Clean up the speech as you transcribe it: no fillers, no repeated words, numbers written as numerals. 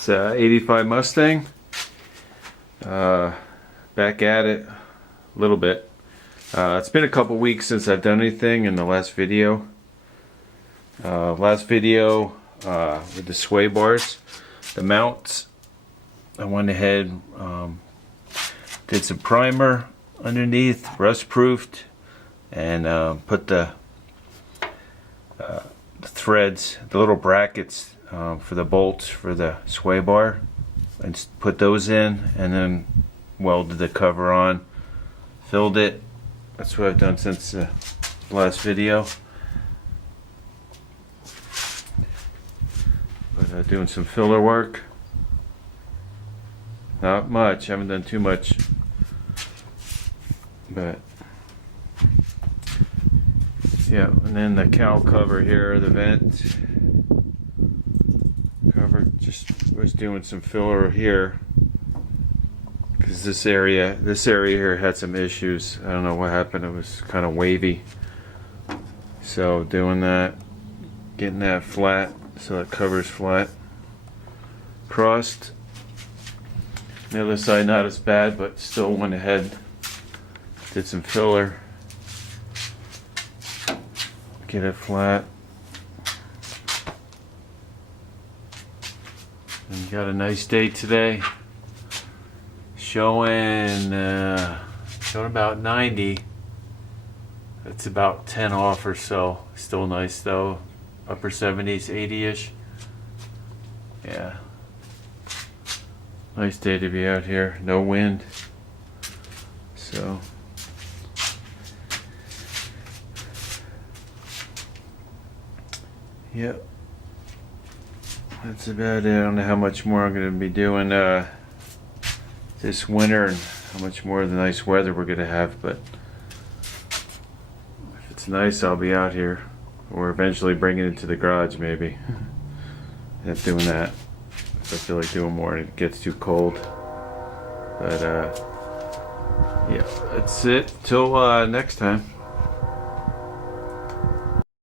It's a 85 Mustang. Back at it a little bit. It's been a couple weeks since I've done anything in the last video. With the sway bars, the mounts, I went ahead, did some primer underneath, rust proofed, and put the threads, the little brackets for the bolts for the sway bar, and put those in, and then welded the cover on, filled it. That's what I've done since the last video. But doing some filler work. Not much, haven't done too much, but yeah. And then the cowl cover here, the vent cover, just was doing some filler here because this area here had some issues. I don't know what happened, it was kind of wavy, so doing that, getting that flat so it covers flat. Crossed. The other side not as bad, but still went ahead, did some filler, get it flat. And got a nice day today, showing about 90. It's about 10 off or so. Still nice though, upper 70s, 80ish. Yeah. Nice day to be out here, no wind. So yep, that's about it. I don't know how much more I'm going to be doing this winter, and how much more of the nice weather we're going to have, but if it's nice, I'll be out here, or eventually bring it into the garage maybe. End up doing that. I feel like doing more and it gets too cold. But yeah, that's it till next time.